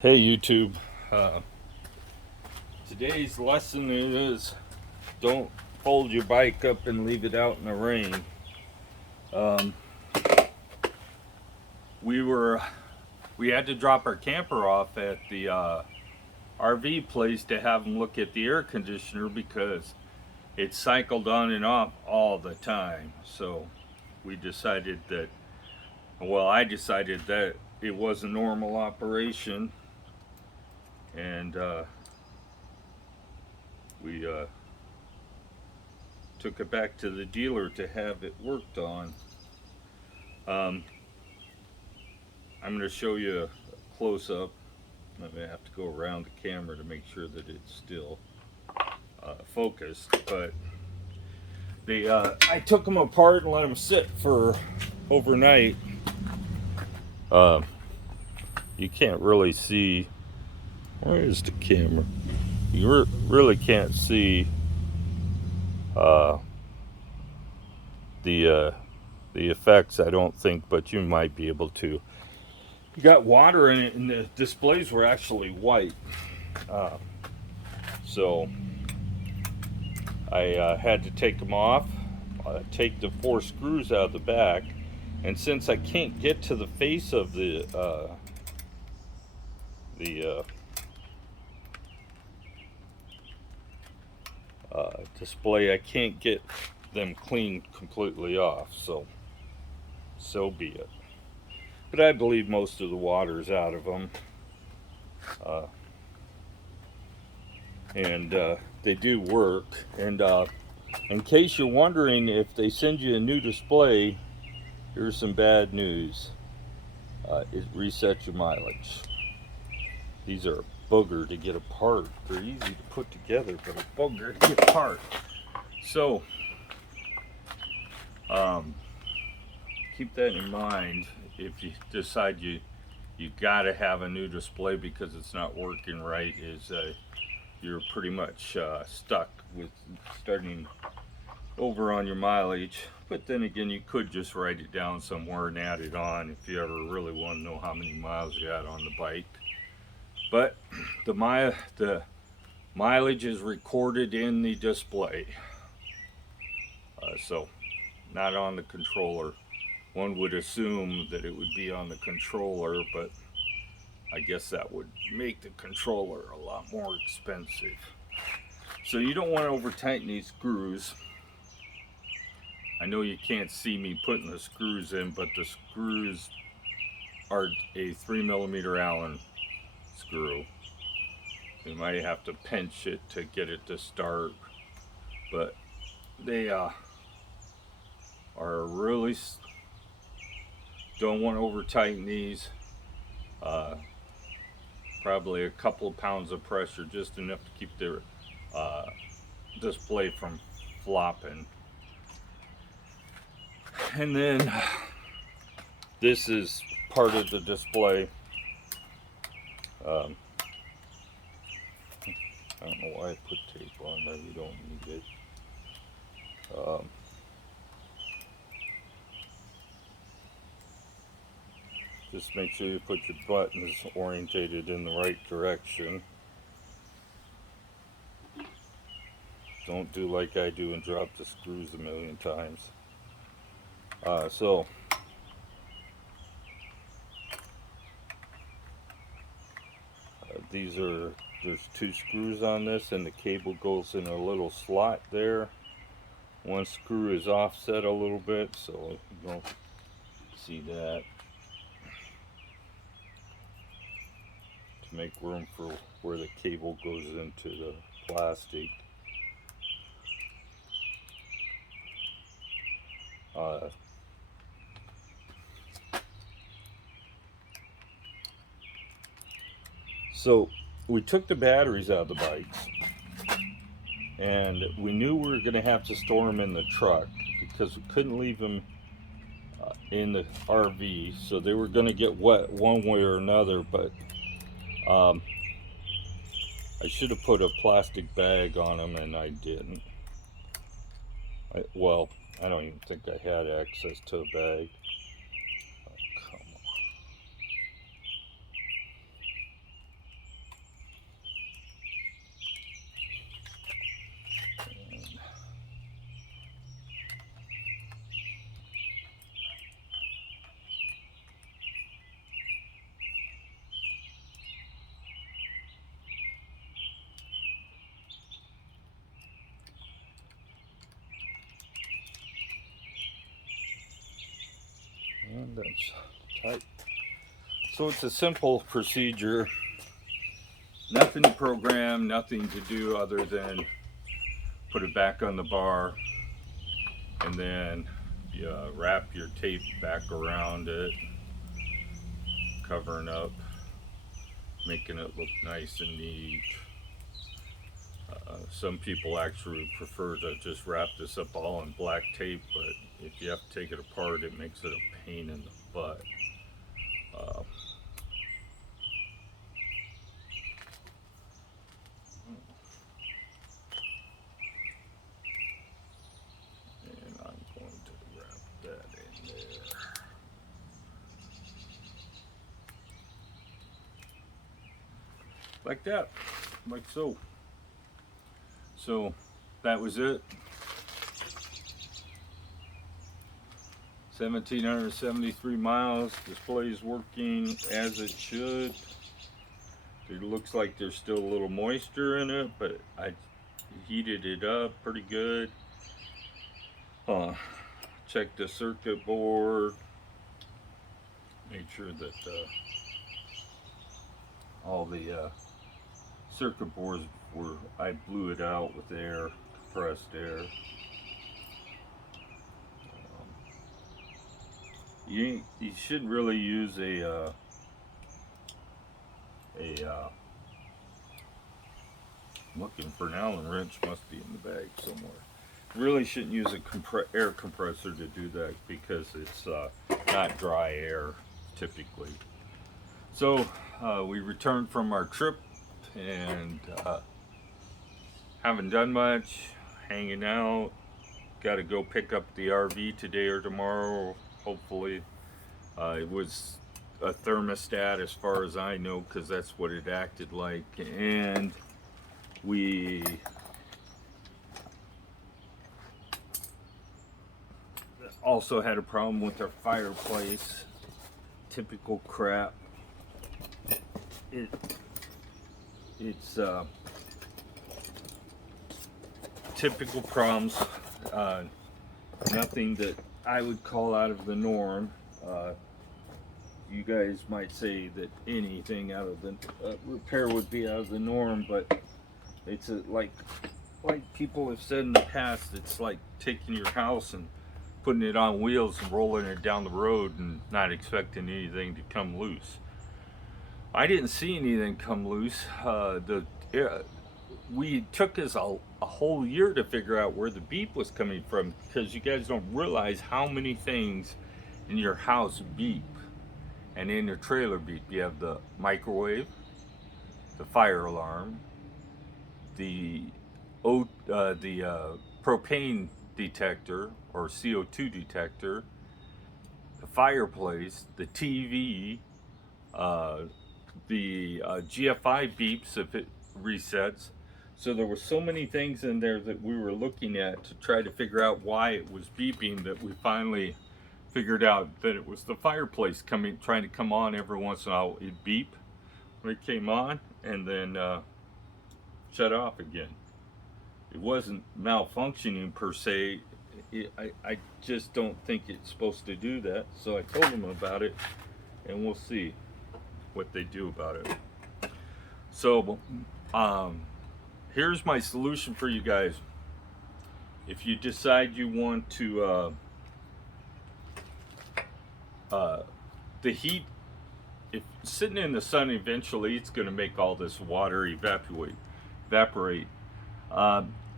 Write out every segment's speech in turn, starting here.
Hey YouTube, uh, today's lesson is don't fold your bike up and leave it out in the rain. Um, we had to drop our camper off at the RV place to have them look at the air conditioner because it cycled on and off all the time. So we decided that, I decided that it was a normal operation, and we took it back to the dealer to have it worked on. Um, I'm going to show you a close-up. I'm going to have to go around the camera to make sure that it's still focused. But I took them apart and let them sit for overnight. Uh, you can't really see. Where is the camera? You really can't see uh, the effects, I don't think, but you might be able to. You got water in it, and the displays were actually white. Uh, so I had to take them off, take the 4 screws out of the back, and since I can't get to the face of the display, I can't get them cleaned completely off. So be it. But I believe most of the water's out of them. And they do work. And in case you're wondering if they send you a new display, here's some bad news. It resets your mileage. These are a booger to get apart. They're easy to put together, but a booger to get apart. So keep that in mind if you decide you gotta have a new display because it's not working right. You're pretty much stuck with starting over on your mileage. But then again, you could just write it down somewhere and add it on if you ever really want to know how many miles you had on the bike. But the mileage is recorded in the display, so not on the controller. One would assume that it would be on the controller, but I guess that would make the controller a lot more expensive. So you don't want to over tighten these screws. I know you can't see me putting the screws in, but the screws are a 3mm Allen screw. You might have to pinch it to get it to start, but they are really, don't want to over tighten these. Probably a couple of pounds of pressure, just enough to keep the display from flopping. And then this is part of the display. I don't know why I put tape on there, you don't need it. Just make sure you put your buttons orientated in the right direction. Don't do like I do and drop the screws a million times. There's 2 screws on this, and the cable goes in a little slot there. One screw is offset a little bit, so you don't see that, to make room for where the cable goes into the plastic. So we took the batteries out of the bikes, and we knew we were going to have to store them in the truck because we couldn't leave them in the RV, so they were going to get wet one way or another. But I should have put a plastic bag on them, and I didn't. I don't even think I had access to a bag. Oh, come wrench tight. So it's a simple procedure. Nothing to program, nothing to do other than put it back on the bar, and then you wrap your tape back around it, covering up, making it look nice and neat. Some people actually prefer to just wrap this up all in black tape, but if you have to take it apart, it makes it a pain in the butt. And I'm going to wrap that in there. Like that, like so. So that was it. 1,773 miles. Display is working as it should. It looks like there's still a little moisture in it, but I heated it up pretty good. Check the circuit board. Make sure that all the circuit boards were, I blew it out with air, compressed air. You shouldn't really use a I'm looking for an Allen wrench, must be in the bag somewhere. Really shouldn't use a air compressor to do that because it's not dry air typically. So we returned from our trip and haven't done much, hanging out. Got to go pick up the RV today or tomorrow, hopefully. It was a thermostat as far as I know, because that's what it acted like. And we also had a problem with our fireplace. Typical crap. It's typical problems. Nothing that I would call out of the norm. You guys might say that anything out of the repair would be out of the norm, but it's like people have said in the past, it's like taking your house and putting it on wheels and rolling it down the road and not expecting anything to come loose. I didn't see anything come loose. We took us a whole year to figure out where the beep was coming from, because you guys don't realize how many things in your house beep and in your trailer beep. You have the microwave, the fire alarm, the propane detector or CO2 detector, the fireplace, the TV, the GFI beeps if it resets. So there were so many things in there that we were looking at to try to figure out why it was beeping, that we finally figured out that it was the fireplace trying to come on every once in a while. It'd beep when it came on and then shut off again. It wasn't malfunctioning per se. I just don't think it's supposed to do that. So I told them about it, and we'll see what they do about it. So here's my solution for you guys. If you decide you want to the heat, if sitting in the sun, eventually it's going to make all this water evaporate.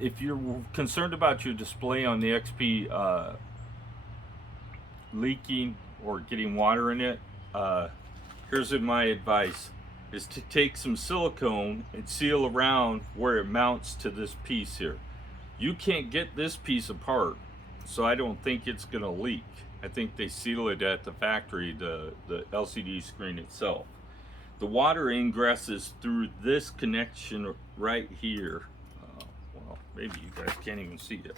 If you're concerned about your display on the XP leaking or getting water in it, here's my advice, is to take some silicone and seal around where it mounts to this piece here. You can't get this piece apart, so I don't think it's going to leak. I think they seal it at the factory, the LCD screen itself. The water ingresses through this connection right here. Well, maybe you guys can't even see it.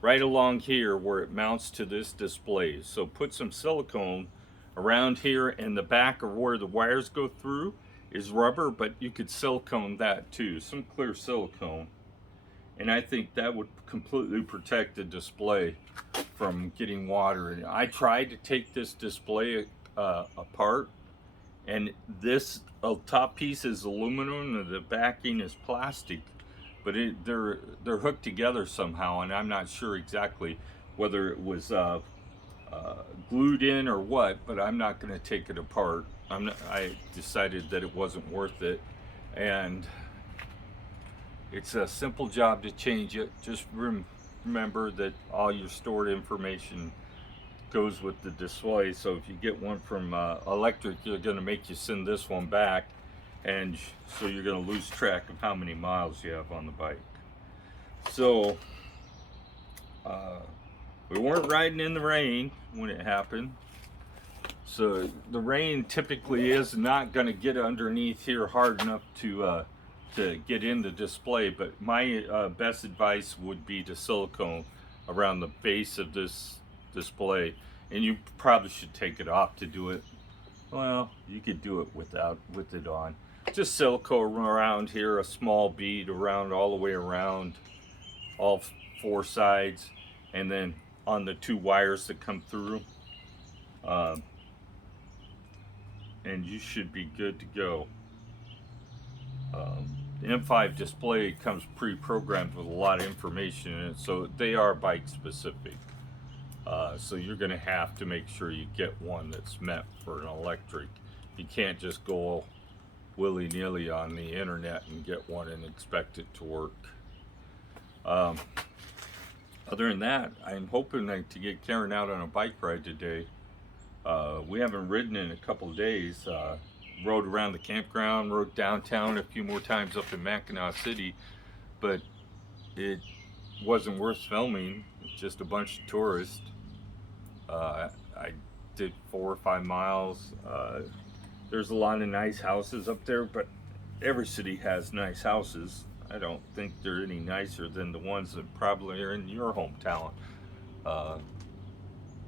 Right along here where it mounts to this display. So put some silicone around here, and the back of where the wires go through is rubber, but you could silicone that too. Some clear silicone. and I think that would completely protect the display from getting water in it. I tried to take this display apart, and this top piece is aluminum and the backing is plastic, but they're hooked together somehow, and I'm not sure exactly whether it was glued in or what. But I'm not going to take it apart. I decided that it wasn't worth it, and it's a simple job to change it. Just remember that all your stored information goes with the display. So if you get one from Electric, they're going to make you send this one back, and so you're going to lose track of how many miles you have on the bike. So we weren't riding in the rain when it happened. So the rain typically is not going to get underneath here hard enough to get in the display, but my best advice would be to silicone around the base of this display, and you probably should take it off to do it. Well, you could do it with it on. Just silicone around here, a small bead around all the way around all four sides, and then on the two wires that come through, and you should be good to go. The M5 display comes pre-programmed with a lot of information in it, so they are bike specific. So you're going to have to make sure you get one that's meant for an electric. You can't just go willy-nilly on the internet and get one and expect it to work. Other than that, I'm hoping to get Karen out on a bike ride today. We haven't ridden in a couple of days. Rode around the campground, rode downtown a few more times up in Mackinac City, but it wasn't worth filming. Just a bunch of tourists. I did 4 or 5 miles. There's a lot of nice houses up there, but every city has nice houses. I don't think they're any nicer than the ones that probably are in your hometown.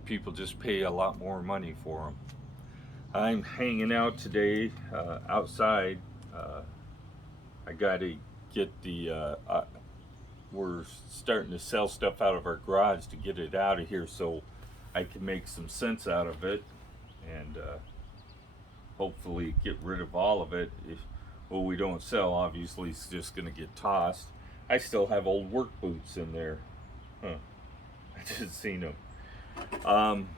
People just pay a lot more money for them. I'm hanging out today outside. I gotta get we're starting to sell stuff out of our garage to get it out of here so I can make some sense out of it, and hopefully get rid of all of it. If what we don't sell, obviously, it's just gonna get tossed. I still have old work boots in there. I just seen them.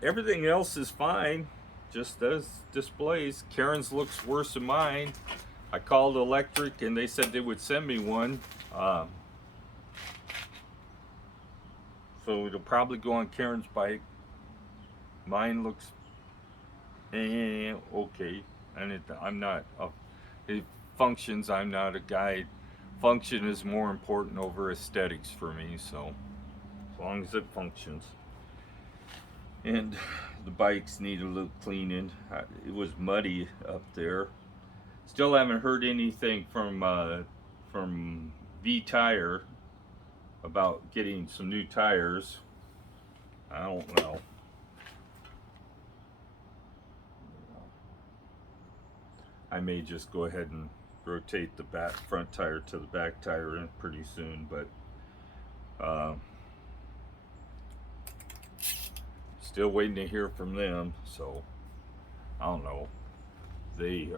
Everything else is fine. Just those displays. Karen's looks worse than mine. I called Electric and they said they would send me one. So it'll probably go on Karen's bike. Mine looks okay. And I'm not, it functions. I'm not a guy. Function is more important over aesthetics for me. So as long as it functions. And the bikes need a little cleaning. It was muddy up there. Still haven't heard anything from V Tire about getting some new tires. I don't know. I may just go ahead and rotate the front tire to the back tire in pretty soon, but still waiting to hear from them. So I don't know. They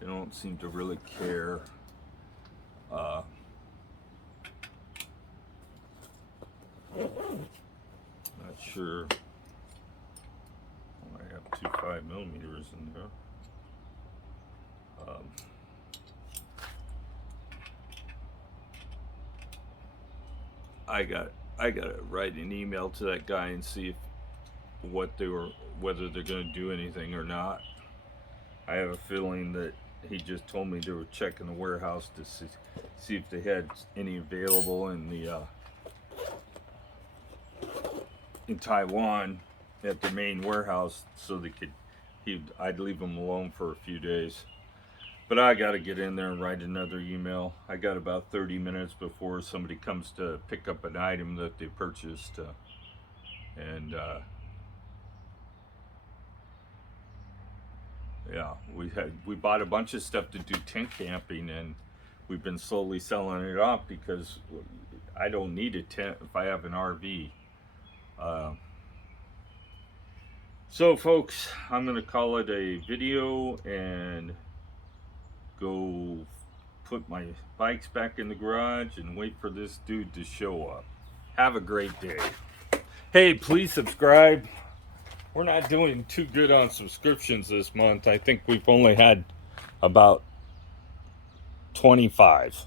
don't seem to really care. Not sure. I have two 5mm in there. I gotta write an email to that guy and see if whether they're gonna do anything or not. I have a feeling that he just told me they were checking the warehouse to see if they had any available in Taiwan at their main warehouse, so I'd leave them alone for a few days. But I got to get in there and write another email. I got about 30 minutes before somebody comes to pick up an item that they purchased, and yeah, we bought a bunch of stuff to do tent camping, and we've been slowly selling it off because I don't need a tent if I have an RV. So folks, I'm going to call it a video and go put my bikes back in the garage and wait for this dude to show up. Have a great day. Hey, please subscribe. We're not doing too good on subscriptions this month. I think we've only had about 25.